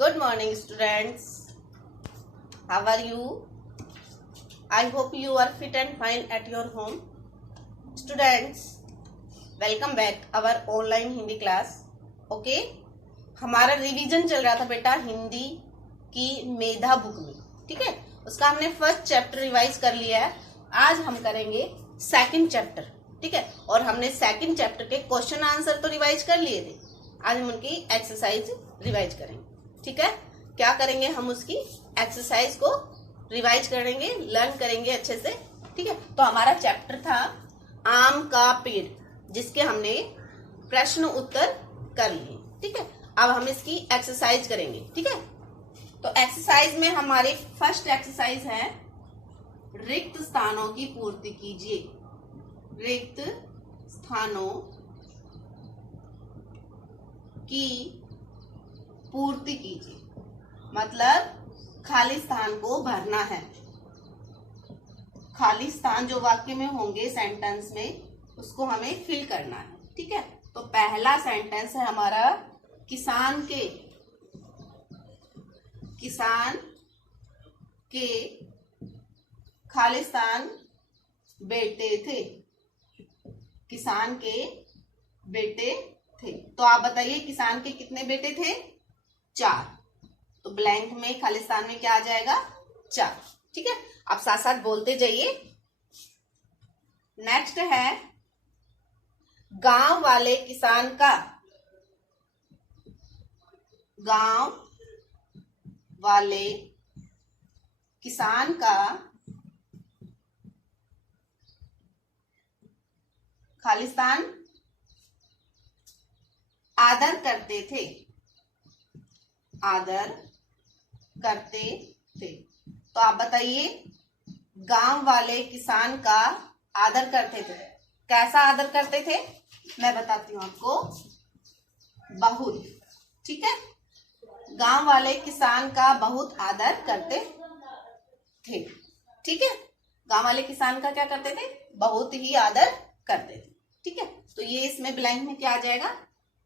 Good morning, students. How are you? I hope you are fit and fine at your home. Students, welcome back our online Hindi class. Okay? हमारा revision चल रहा था बेटा हिंदी की मेधा book में. ठीक है, उसका हमने फर्स्ट चैप्टर रिवाइज कर लिया है. आज हम करेंगे सेकंड चैप्टर. ठीक है, और हमने सेकंड चैप्टर के क्वेश्चन आंसर तो रिवाइज कर लिए थे. आज हम उनकी एक्सरसाइज रिवाइज करेंगे. ठीक है, क्या करेंगे हम उसकी एक्सरसाइज को रिवाइज करेंगे, लर्न करेंगे अच्छे से. ठीक है, तो हमारा चैप्टर था आम का पेड़, जिसके हमने प्रश्न उत्तर कर लिए. ठीक है, अब हम इसकी एक्सरसाइज करेंगे. ठीक है, तो एक्सरसाइज में हमारी फर्स्ट एक्सरसाइज है रिक्त स्थानों की पूर्ति कीजिए. रिक्त स्थानों की पूर्ति कीजिए मतलब खाली स्थान को भरना है. खाली स्थान जो वाक्य में होंगे सेंटेंस में, उसको हमें फिल करना है. ठीक है, तो पहला सेंटेंस है हमारा किसान के खालिस्तान बेटे थे. किसान के बेटे थे. तो आप बताइए किसान के कितने बेटे थे? 4. तो ब्लैंक में खालिस्तान में क्या आ जाएगा? 4. ठीक है, आप साथ साथ बोलते जाइए. नेक्स्ट है गांव वाले किसान का. गांव वाले किसान का खालिस्तान आदर करते थे. आदर करते थे. तो आप बताइए गांव वाले किसान का आदर करते थे. कैसा आदर करते थे? मैं बताती हूं आपको. बहुत. ठीक है, गांव वाले किसान का बहुत आदर करते थे. ठीक है, गांव वाले किसान का क्या करते थे? बहुत ही आदर करते थे. ठीक है, तो ये इसमें ब्लैंक में क्या आ जाएगा?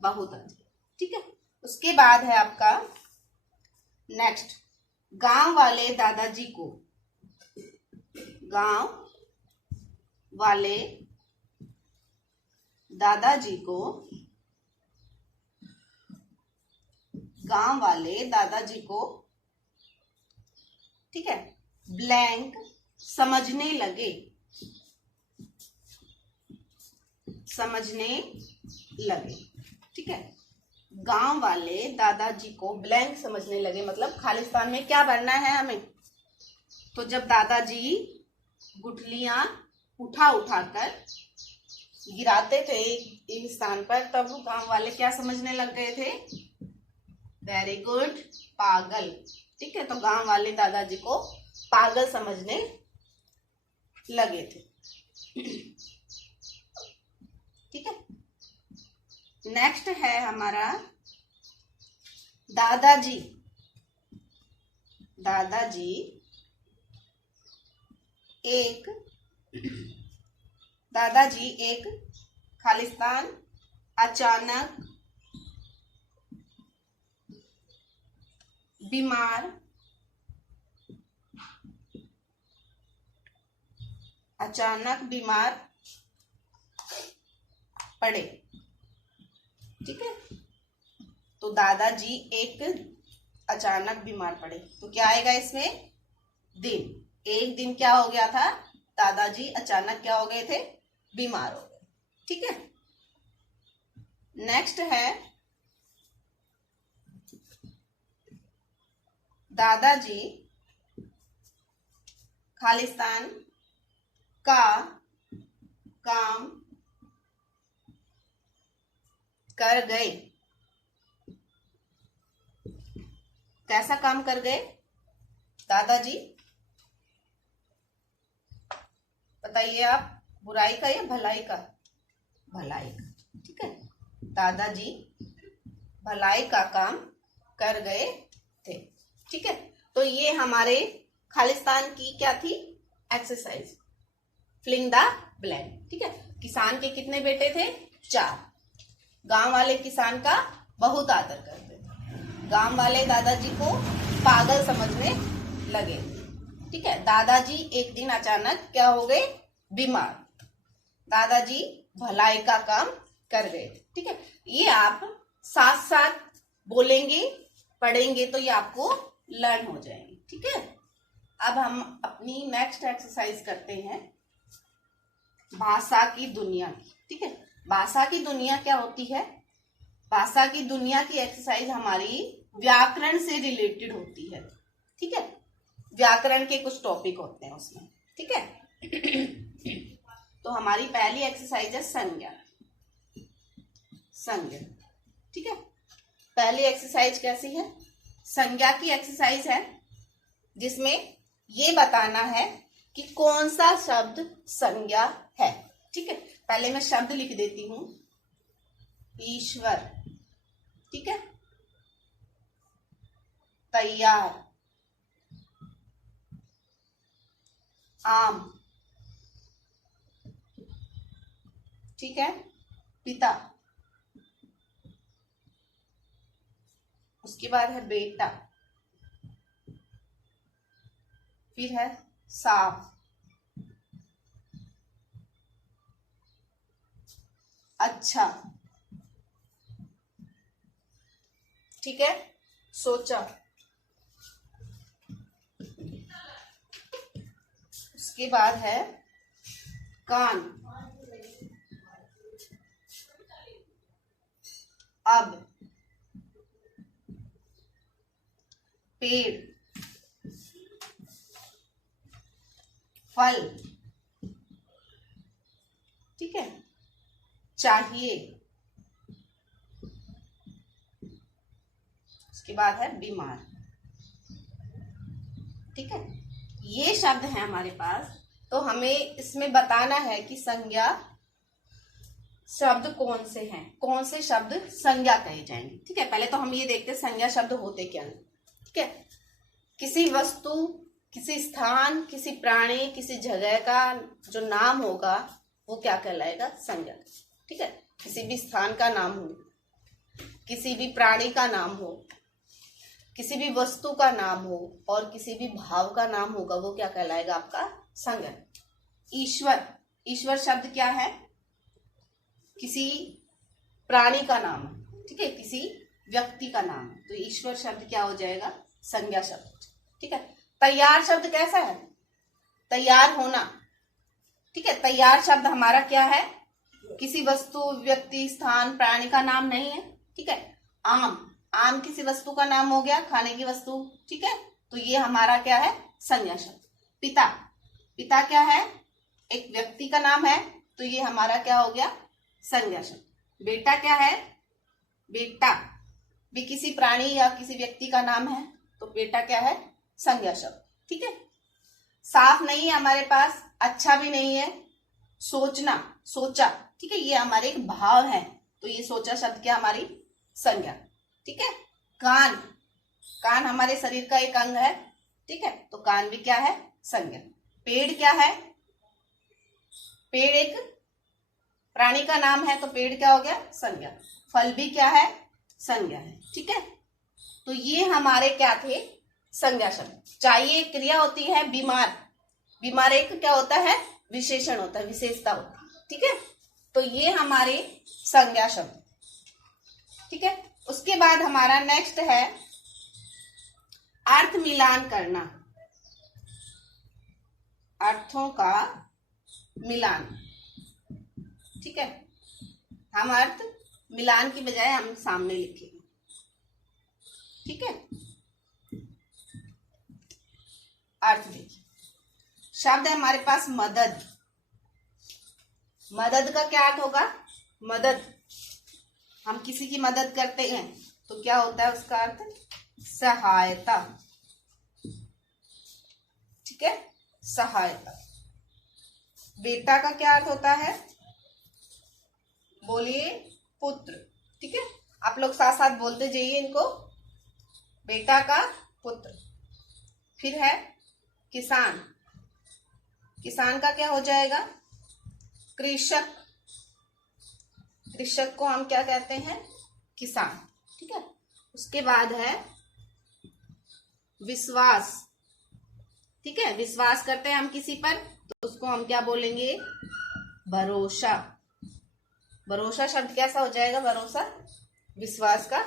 बहुत आ जाएगा. ठीक है, उसके बाद है आपका नेक्स्ट गांव वाले दादाजी को. गांव वाले दादाजी को. गांव वाले दादाजी को. ठीक है, ब्लैंक समझने लगे. समझने लगे. ठीक है, गांव वाले दादाजी को ब्लैंक समझने लगे मतलब खालिस्तान में क्या भरना है हमें? तो जब दादाजी गुठलियां उठाकर गिराते थे एक स्थान पर, तब गांव वाले क्या समझने लग गए थे? वेरी गुड, पागल. ठीक है, तो गांव वाले दादाजी को पागल समझने लगे थे. ठीक है, नेक्स्ट है हमारा दादाजी. दादाजी एक खालिस्तान अचानक बीमार पड़े. ठीक है, तो दादाजी एक अचानक बीमार पड़े. तो क्या आएगा इसमें? दिन. एक दिन क्या हो गया था? दादाजी अचानक क्या हो गए थे? बीमार हो गए. ठीक है, नेक्स्ट है दादाजी खालिस्तान का काम कर गए. कैसा काम कर गए दादाजी? बताइए आप, बुराई का या भलाई का? भलाई का. ठीक है, दादाजी भलाई का काम कर गए थे. ठीक है, तो ये हमारे खालिस्तान की क्या थी? एक्सरसाइज. Filling the blank. ठीक है, किसान के कितने बेटे थे? 4. गांव वाले किसान का बहुत आदर करते थे. गांव वाले दादाजी को पागल समझने लगे। ठीक है, दादाजी एक दिन अचानक क्या हो गए, बीमार। दादाजी भलाई का काम कर गए। ठीक है, ये आप साथ साथ बोलेंगे पढ़ेंगे तो ये आपको लर्न हो जाएंगे। ठीक है, अब हम अपनी नेक्स्ट एक्सरसाइज करते हैं भाषा की दुनिया की। ठीक है, भाषा की दुनिया क्या होती है, भाषा की दुनिया की एक्सरसाइज हमारी व्याकरण से रिलेटेड होती है। ठीक है, व्याकरण के कुछ टॉपिक होते हैं उसमें। ठीक है, तो हमारी पहली एक्सरसाइज है संज्ञा। संज्ञा, ठीक है, पहली एक्सरसाइज कैसी है, संज्ञा की एक्सरसाइज है जिसमें ये बताना है कि कौन सा शब्द संज्ञा है। ठीक है, पहले मैं शब्द लिख देती हूं, ईश्वर। ठीक है, तैयार, आम। ठीक है, पिता। उसके बाद है बेटा, फिर है सांप, अच्छा। ठीक है, सोचा। उसके बाद है कान, अब, पेड़, फल। ठीक है, चाहिए। उसके बाद है बीमार। ठीक है, ये शब्द है हमारे पास, तो हमें इसमें बताना है कि संज्ञा शब्द कौन से हैं, कौन से शब्द संज्ञा कहे जाएंगे। ठीक है, पहले तो हम ये देखते हैं संज्ञा शब्द होते क्या हैं। ठीक है, किसी वस्तु, किसी स्थान, किसी प्राणी, किसी जगह का जो नाम होगा वो क्या कहलाएगा, संज्ञा। ठीक है, किसी भी स्थान का नाम हो, किसी भी प्राणी का नाम हो, किसी भी वस्तु का नाम हो और किसी भी भाव का नाम होगा, वो क्या कहलाएगा, आपका संज्ञा। ईश्वर, ईश्वर शब्द क्या है, किसी प्राणी का नाम है। ठीक है, किसी व्यक्ति का नाम है, तो ईश्वर शब्द क्या हो जाएगा, संज्ञा शब्द। ठीक है, तैयार शब्द कैसा है, तैयार होना। ठीक है, तैयार शब्द हमारा क्या है, किसी वस्तु, व्यक्ति, स्थान, प्राणी का नाम नहीं है। ठीक है, आम, आम किसी वस्तु का नाम हो गया, खाने की वस्तु। ठीक है, तो ये हमारा क्या है, संज्ञा शब्द। पिता, पिता क्या है, एक व्यक्ति का नाम है, तो ये हमारा क्या हो गया, संज्ञा शब्द। बेटा क्या है, बेटा भी किसी प्राणी या किसी व्यक्ति का नाम है, तो बेटा क्या है, संज्ञा शब्द। ठीक है, साफ नहीं है हमारे पास, अच्छा भी नहीं है, सोचना, सोचा। ठीक है, ये हमारे एक भाव है, तो ये सोचा शब्द क्या, हमारी संज्ञा। ठीक है, कान, कान हमारे शरीर का एक अंग है। ठीक है, तो कान भी क्या है, संज्ञा। पेड़ क्या है, पेड़ एक प्राणी का नाम है, तो पेड़ क्या हो गया, संज्ञा। फल भी क्या है, संज्ञा है। ठीक है, तो ये हमारे क्या थे, संज्ञा शब्द। चाहिए क्रिया होती है, बीमार, बीमार एक क्या होता है, विशेषण होता है, विशेषता होती है। ठीक है, तो ये हमारे संज्ञा शब्द। ठीक है, उसके बाद हमारा नेक्स्ट है अर्थ मिलान करना, अर्थों का मिलान। ठीक है, हम अर्थ मिलान की बजाय हम सामने लिखेंगे। ठीक है, अर्थ देखिए, शब्द है हमारे पास मदद। मदद का क्या अर्थ होगा, मदद, हम किसी की मदद करते हैं तो क्या होता है उसका अर्थ, सहायता। ठीक है, सहायता। बेटा का क्या अर्थ होता है, बोलिए, पुत्र। ठीक है, आप लोग साथ साथ बोलते जाइए इनको, बेटा का पुत्र। फिर है किसान, किसान का क्या हो जाएगा, कृषक। कृषक को हम क्या कहते हैं, किसान। ठीक है, उसके बाद है विश्वास। ठीक है, विश्वास करते हैं हम किसी पर तो उसको हम क्या बोलेंगे? भरोसा। भरोसा शब्द कैसा हो जाएगा? भरोसा विश्वास का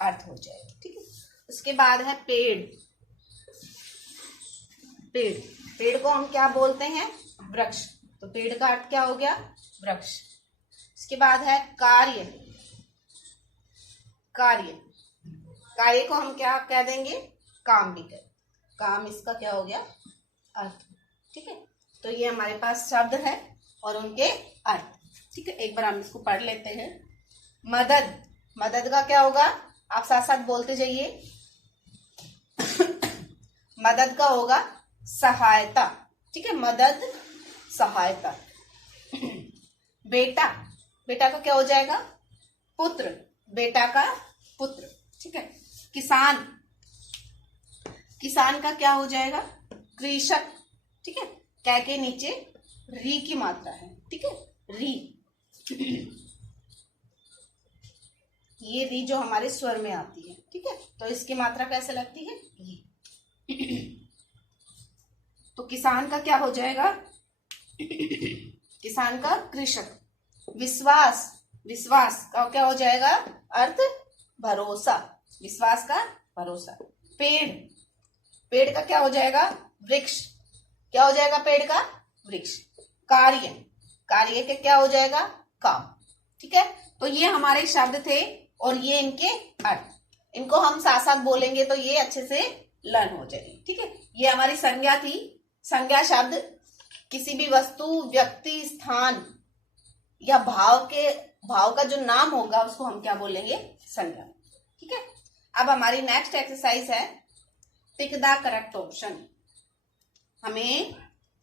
अर्थ हो जाएगा। ठीक है, उसके बाद है पेड़। पेड़, पेड़ को हम क्या बोलते हैं? वृक्ष। तो पेड़ का अर्थ क्या हो गया? वृक्ष। उसके बाद है कार्य। कार्य, कार्य को हम क्या कह देंगे? काम भी कह। काम इसका क्या हो गया? अर्थ। ठीक है, तो ये हमारे पास शब्द है और उनके अर्थ। ठीक है, एक बार हम इसको पढ़ लेते हैं। मदद, मदद का क्या होगा? आप साथ साथ बोलते जाइए। मदद का होगा सहायता। ठीक है, मदद सहायता। बेटा, बेटा का क्या हो जाएगा? पुत्र। बेटा का पुत्र। ठीक है, किसान, किसान का क्या हो जाएगा? कृषक। ठीक है, कै के नीचे री की मात्रा है। ठीक है, री। ये री जो हमारे स्वर में आती है। ठीक है, तो इसकी मात्रा कैसे लगती है? ये। तो किसान का क्या हो जाएगा? किसान का कृषक। विश्वास, विश्वास का क्या हो जाएगा? अर्थ भरोसा। विश्वास का भरोसा। पेड़, पेड़ का क्या हो जाएगा? वृक्ष। क्या हो जाएगा? पेड़ का वृक्ष। कार्य, कार्य के क्या हो जाएगा? काम। ठीक है, तो ये हमारे शब्द थे और ये इनके अर्थ। इनको हम साथ साथ बोलेंगे तो ये अच्छे से लर्न हो जाएगी। ठीक है, ये हमारी संज्ञा थी। संज्ञा शब्द किसी भी वस्तु, व्यक्ति, स्थान या भाव का जो नाम होगा उसको हम क्या बोलेंगे? संज्ञा। ठीक है, अब हमारी नेक्स्ट एक्सरसाइज है टिक द करेक्ट ऑप्शन। हमें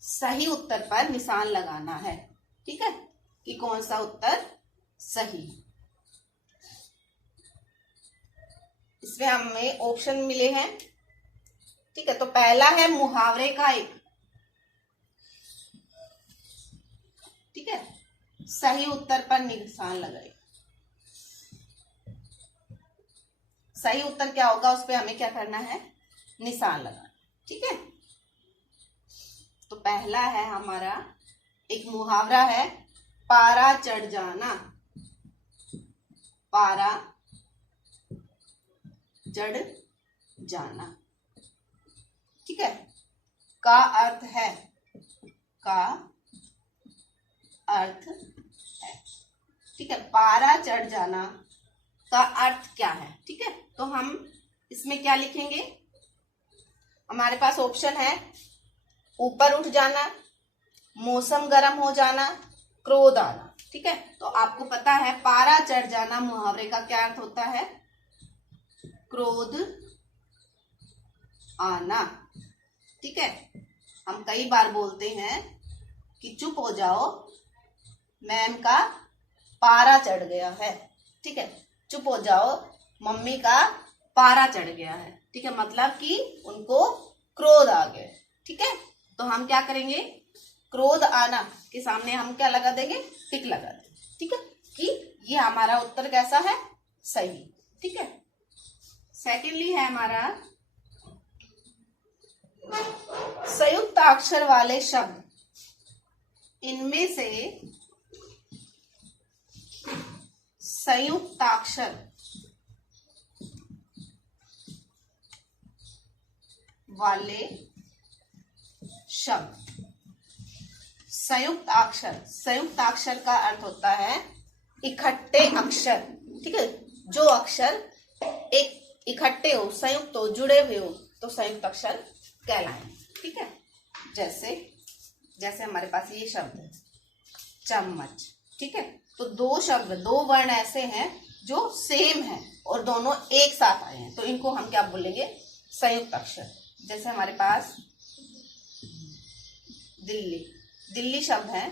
सही उत्तर पर निशान लगाना है। ठीक है, कि कौन सा उत्तर सही। इसमें हमें ऑप्शन मिले हैं। ठीक है, तो पहला है मुहावरे का एक। ठीक है, सही उत्तर पर निशान लगाए। सही उत्तर क्या होगा उस पर हमें क्या करना है? निशान लगाना। ठीक है, तो पहला है हमारा एक मुहावरा है पारा चढ़ जाना। पारा चढ़ जाना। ठीक है, का अर्थ है, का अर्थ है। ठीक है, पारा चढ़ जाना का अर्थ क्या है? ठीक है, तो हम इसमें क्या लिखेंगे? हमारे पास ऑप्शन है ऊपर उठ जाना, मौसम गर्म हो जाना, क्रोध आना। ठीक है, तो आपको पता है पारा चढ़ जाना मुहावरे का क्या अर्थ होता है? क्रोध आना। ठीक है, हम कई बार बोलते हैं कि चुप हो जाओ, मैम का पारा चढ़ गया है। ठीक है, चुप हो जाओ, मम्मी का पारा चढ़ गया है। ठीक है, मतलब कि उनको क्रोध आ गया। ठीक है, तो हम क्या करेंगे? क्रोध आना के सामने हम क्या लगा देंगे? टिक लगा देंगे। ठीक है, कि ये हमारा उत्तर कैसा है? सही। ठीक है, सेकेंडली है हमारा संयुक्त अक्षर वाले शब्द। इनमें से संयुक्ताक्षर वाले शब्द। संयुक्त अक्षर का अर्थ होता है इकट्ठे अक्षर। ठीक है, जो अक्षर एक इकट्ठे हो, संयुक्त हो, जुड़े हुए हो तो संयुक्त अक्षर कहलाए। ठीक है, जैसे हमारे पास ये शब्द है चम्मच। ठीक है, तो दो शब्द, दो वर्ण ऐसे हैं जो सेम है और दोनों एक साथ आए हैं, तो इनको हम क्या बोलेंगे? संयुक्त अक्षर। जैसे हमारे पास दिल्ली, दिल्ली शब्द है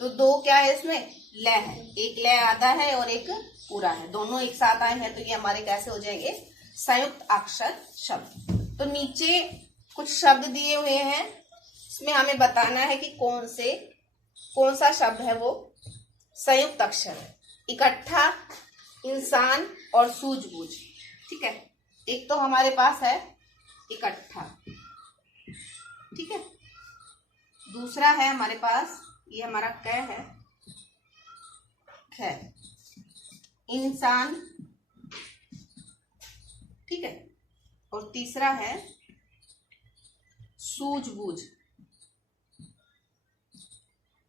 तो दो क्या है इसमें? लय है, एक लय आधा है और एक पूरा है, दोनों एक साथ आए हैं तो ये हमारे कैसे हो जाएंगे? संयुक्त अक्षर शब्द। तो नीचे कुछ शब्द दिए हुए हैं, इसमें हमें बताना है कि कौन सा शब्द है वो संयुक्त अक्षर है। इकट्ठा, इंसान और सूझबूझ। ठीक है। एक तो हमारे पास है इकट्ठा, ठीक है। दूसरा है हमारे पास, ये हमारा क है, ख, इंसान, ठीक है। और तीसरा है सूझबूझ,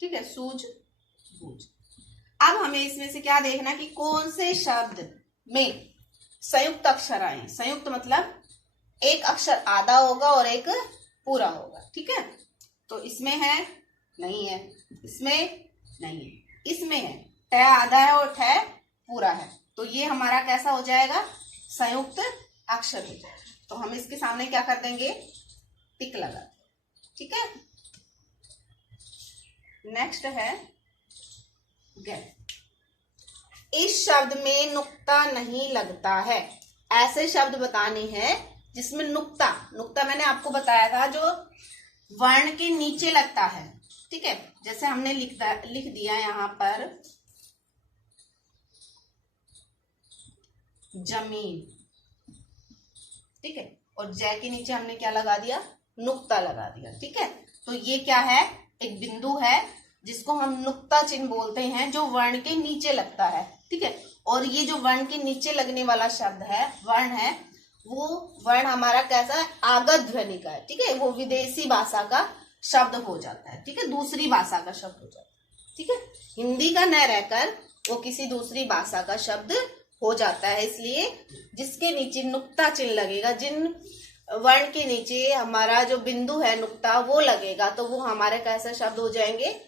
ठीक है, सूझबूझ। अब हमें इसमें से क्या देखना कि कौन से शब्द में संयुक्त अक्षर आए। संयुक्त मतलब एक अक्षर आधा होगा और एक पूरा होगा, ठीक है। तो इसमें है, नहीं है, इसमें नहीं है, इसमें है, ट आधा है और ठ पूरा है, तो ये हमारा कैसा हो जाएगा, संयुक्त अक्षर हो जाएगा। तो हम इसके सामने क्या कर देंगे, टिक लगा, ठीक है। नेक्स्ट है ग। इस शब्द में नुक्ता नहीं लगता है। ऐसे शब्द बताने हैं जिसमें नुक्ता, नुक्ता मैंने आपको बताया था जो वर्ण के नीचे लगता है, ठीक है। जैसे हमने लिख दिया यहाँ पर जमीन, ठीक है, और जय के नीचे हमने क्या लगा दिया, नुक्ता लगा दिया, ठीक है। तो ये क्या है, एक बिंदु है जिसको हम नुक्ता चिन्ह बोलते हैं, जो वर्ण के नीचे लगता है, ठीक है। और ये जो वर्ण के नीचे लगने वाला शब्द है, वर्ण है, वो वर्ण हमारा कैसा है, आगत ध्वनि का है, ठीक है। वो विदेशी भाषा का शब्द हो जाता है, ठीक है, दूसरी भाषा का शब्द हो जाता है, ठीक है। हिंदी का न रहकर वो किसी दूसरी भाषा का शब्द हो जाता है। इसलिए जिसके नीचे नुक्ता चिन्ह लगेगा, जिन वर्ण के नीचे हमारा जो बिंदु है नुक्ता वो लगेगा, तो वो हमारे कैसे शब्द हो जाएंगे,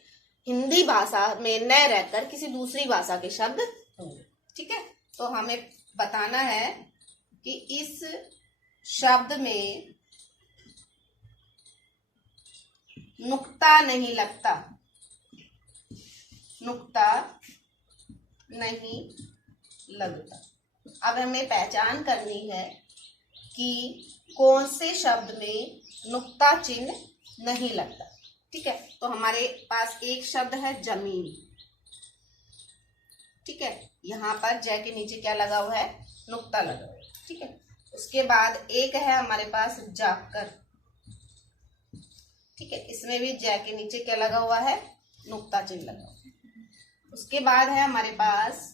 हिंदी भाषा में न रहकर किसी दूसरी भाषा के शब्द होंगे, ठीक है। तो हमें बताना है कि इस शब्द में नुक्ता नहीं लगता, नुक्ता नहीं लगता। अब हमें पहचान करनी है कि कौन से शब्द में नुक्ता चिन्ह नहीं लगता, ठीक है। तो हमारे पास एक शब्द है जमीन, ठीक है, यहाँ पर जय के नीचे क्या लगा हुआ है, नुक्ता लगा हुआ है, ठीक है। उसके बाद एक है हमारे पास जाकर, ठीक है, इसमें भी जय के नीचे क्या लगा हुआ है, नुक्ता चिन्ह लगा हुआ है। उसके बाद है हमारे पास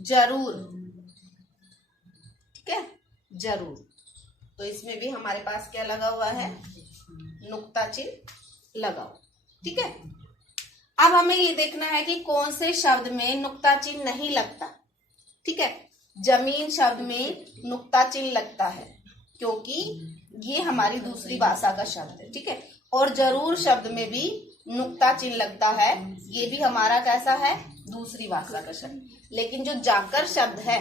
जरूर, ठीक है, जरूर, तो इसमें भी हमारे पास क्या लगा हुआ है, नुक्ता चिन्ह लगा हुआ, ठीक है। अब हमें ये देखना है कि कौन से शब्द में नुक्ता चिन्ह नहीं लगता, ठीक है। जमीन शब्द में नुक्ता चिन्ह लगता है क्योंकि ये हमारी दूसरी भाषा का शब्द है, ठीक है। और जरूर शब्द में भी नुक्ता चिन्ह लगता है, ये भी हमारा कैसा है, दूसरी भाषा का शब्द। लेकिन जो जाकर शब्द है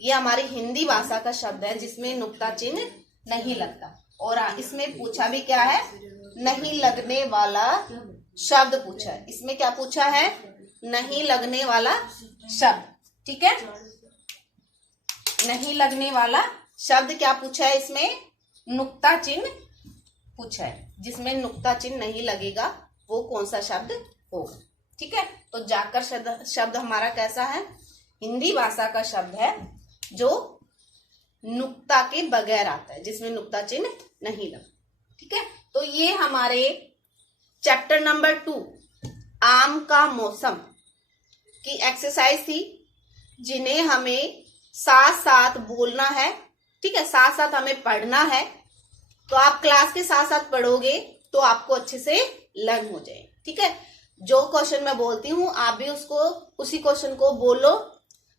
ये हमारी हिंदी भाषा का शब्द है जिसमें नुक्ता चिन्ह नहीं लगता। और इसमें पूछा भी क्या है, नहीं लगने वाला शब्द पूछा है। इसमें क्या पूछा है, नहीं लगने वाला शब्द, ठीक है। नहीं लगने वाला शब्द क्या पूछा है, इसमें नुक्ता चिन्ह पूछा है। जिसमें नुक्ता चिन्ह नहीं लगेगा वो कौन सा शब्द होगा, ठीक है। तो जाकर शब्द हमारा कैसा है, हिंदी भाषा का शब्द है जो नुक्ता के बगैर आता है, जिसमें नुक्ता चिन्ह नहीं लगता, ठीक है। तो ये हमारे चैप्टर नंबर 2 आम का मौसम की एक्सरसाइज थी, जिन्हें हमें साथ साथ बोलना है, ठीक है, साथ साथ हमें पढ़ना है। तो आप क्लास के साथ साथ पढ़ोगे तो आपको अच्छे से लर्न हो जाए, ठीक है। जो क्वेश्चन मैं बोलती हूँ आप भी उसी क्वेश्चन को बोलो,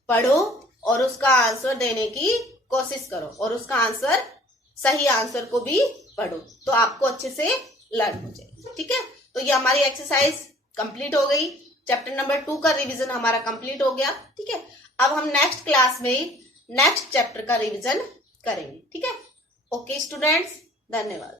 पढ़ो और उसका आंसर देने की कोशिश करो, और उसका आंसर, सही आंसर को भी पढ़ो, तो आपको अच्छे से लर्न हो जाए, ठीक है। तो ये हमारी एक्सरसाइज कंप्लीट हो गई। चैप्टर नंबर 2 का रिवीजन हमारा कंप्लीट हो गया, ठीक है। अब हम नेक्स्ट क्लास में नेक्स्ट चैप्टर का रिवीजन करेंगे, ठीक है। ओके स्टूडेंट्स, धन्यवाद।